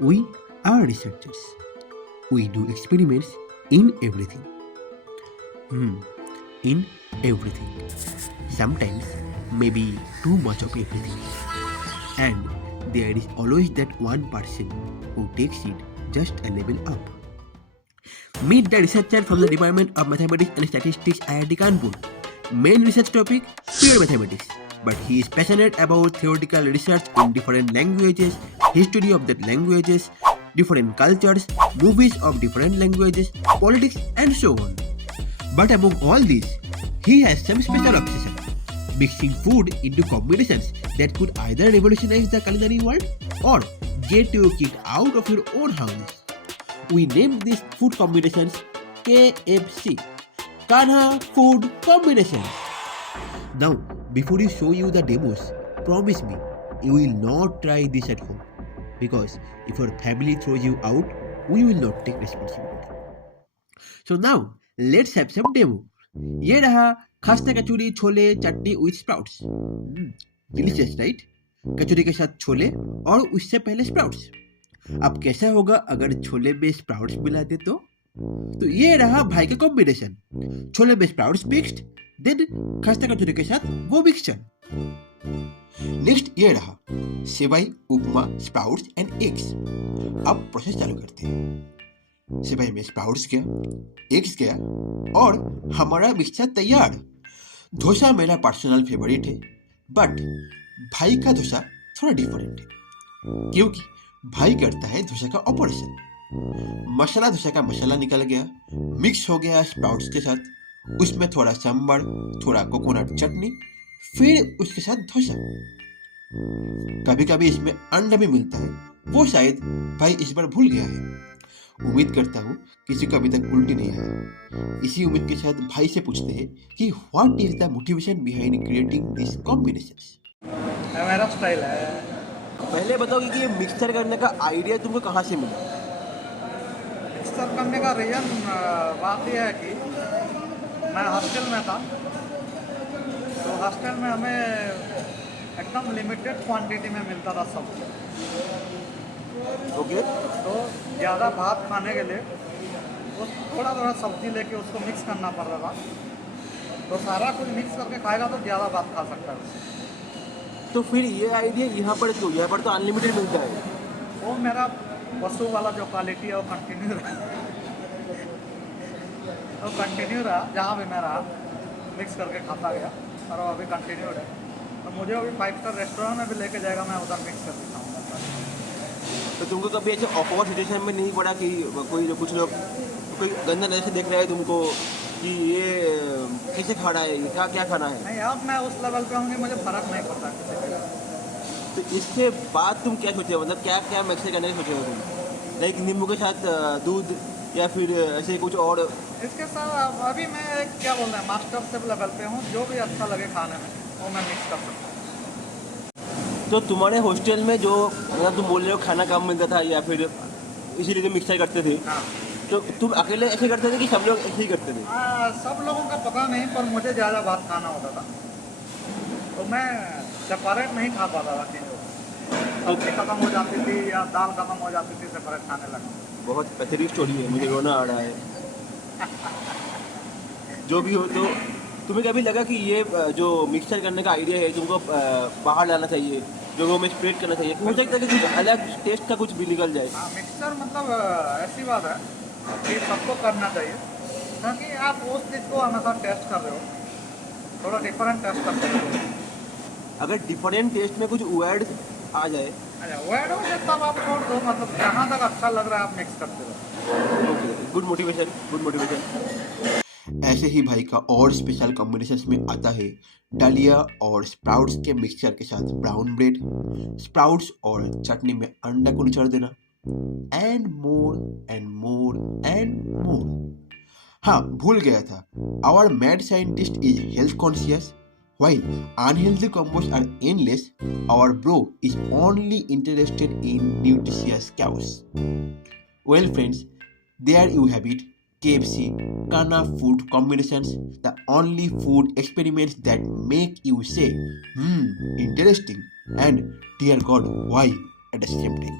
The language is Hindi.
We are researchers. We do experiments in everything. Hmm, in everything. Sometimes, maybe too much of everything. And there is always that one person who takes it just a level up. Meet the researcher from the Department of Mathematics and Statistics IIT Kanpur. Main research topic pure mathematics, but he is passionate about theoretical research in different languages, history of that languages, different cultures, movies of different languages, politics, and so on. But among all these, he has some special obsession mixing food into combinations that could either revolutionize the culinary world or get you kicked out of your own house. We named these food combinations KFC, Kanha Food Combinations. Now, before you show you the demos, promise me you will not try this at home because if your family throws you out, we will not take responsibility. So now, let's have some demo. ये रहा खस्ता कचौरी छोले चटनी विथ स्प्राउट्स डिलीशियस राइट कचौरी के साथ छोले और उससे पहले स्प्राउट्स अब कैसा होगा अगर छोले में स्प्राउट्स मिला दे तो ये रहा भाई का कॉम्बिनेशन छोले में स्प्राउट्स मिक्स्ड देन खस्ता कचौरी के साथ वो मिक्सचर नेक्स्ट ये रहा सेवई उपमा स्प्राउट्स एंड एग्स अब प्रोसेस चालू करते हैं सेवई में स्प्राउट्स गया एग्स गया और हमारा मिक्सचर तैयार डोसा मेरा पर्सनल फेवरेट है बट भाई का डोसा थोड़ा डिफरेंट है क्योंकि भाई करता है डोसा का ऑपरेशन मसाला डोसा का मसाला निकल गया मिक्स हो गया स्प्राउट्स के साथ उसमें थोड़ा सांभर थोड़ा कोकोनट चटनी फिर उसके साथ डोसा कभी कभी इसमें अंडा भी मिलता है वो शायद भाई इस बार भूल गया है उम्मीद करता हूँ किसी को अभी तक उल्टी नहीं आया इसी उम्मीद के साथ भाई से पूछते हैं कि what is the motivation behind creating this combinations मेरा स्टाइल है। पहले बताओ कि ये मिक्सचर करने का आइडिया तुमको कहाँ से मिला मिक्सर करने का रीज़न बात यह है कि मैं हॉस्टल में था तो हॉस्टल में हमें एकदम लिमिटेड क्वांटिटी में मिलता था सब ओके तो ज़्यादा भात खाने के लिए वो थोड़ा थोड़ा सब्जी लेके उसको मिक्स करना पड़ रहा था तो सारा कुछ मिक्स करके खाएगा तो ज़्यादा भात खा सकता है तो फिर ये आइडिया यहाँ पर तो अनलिमिटेड मिलता है वो मेरा वस्तु वाला जो क्वालिटी है वो कंटिन्यू रहा तो कंटिन्यू रहा जहाँ भी मैं रहा मिक्स करके खाता गया और वो अभी कंटिन्यूड है तो मुझे अभी 5 स्टार रेस्टोरेंट में भी लेके जाएगा मैं उधर मिक्स करके खाऊंगा तो तुमको कभी ऐसे ऑकवर्ड सिचुएशन में नहीं पड़ा कि कुछ लोग कोई गंदा नजर से देख रहा है तुमको कि ये कैसे खाना है क्या क्या खाना है नहीं अब मैं उस लेवल पे हूँ कि मुझे फ़र्क नहीं पड़ता किसी का तो इसके बाद तुम क्या सोचे हो मतलब क्या क्या मिक्सर करने की सोचे हो तुम लाइक नींबू के साथ दूध या फिर ऐसे कुछ और इसके साथ अभी मैं क्या बोल रहे हैं मास्टर शेफ लेवल पे हूँ जो भी अच्छा लगे खाने में वो मैं मिक्स कर सकता हूँ तो तुम्हारे हॉस्टल में जो मतलब तुम बोल रहे हो खाना कम मिलता था या फिर इसीलिए तुम मिक्सर करते थे हाँ तो तुम अकेले ऐसे करते थे कि सब लोग ऐसे ही करते थे सब लोगों का पता नहीं पर मुझे ज़्यादा भात खाना होता था तो मैं सेपरेट नहीं खा पाता था चीज़ों सब्जी खत्म हो जाती थी या दाल खत्म हो जाती थी सेपरेट खाने लगा बहुत बेहतरीन स्टोरी है मुझे रोना आ रहा है जो भी हो तो तुम्हें कभी लगा कि ये जो मिक्सचर करने का आइडिया है तुमको बाहर लाना चाहिए लोगों में स्प्रेड करना चाहिए हो सकता है कि कुछ अलग टेस्ट का कुछ भी निकल जाए हाँ मिक्सचर मतलब ऐसी बात है कि सबको करना चाहिए क्योंकि आप उस चीज़ को हमेशा टेस्ट कर रहे हो थोड़ा डिफरेंट टेस्ट करते हो अगर डिफरेंट टेस्ट में कुछ वर्ड आ जाए अच्छा वर्ड हो जाए तब आप छोड़ दो मतलब जहाँ तक अच्छा लग रहा है आप मिक्स करते रहो गुड मोटिवेशन ऐसे ही भाई का और स्पेशल कॉम्बिनेशन में आता है डालिया और स्प्राउट्स के मिक्सचर के साथ ब्राउन ब्रेड स्प्राउट्स और चटनी में अंडा को निचोड़ देना and more and more and more हाँ भूल गया था our mad scientist is health conscious while unhealthy combos are endless our bro is only interested in nutritious chaos well friends there you have it KFC, Kana food combinations, the only food experiments that make you say, interesting, and dear God, why at the same time.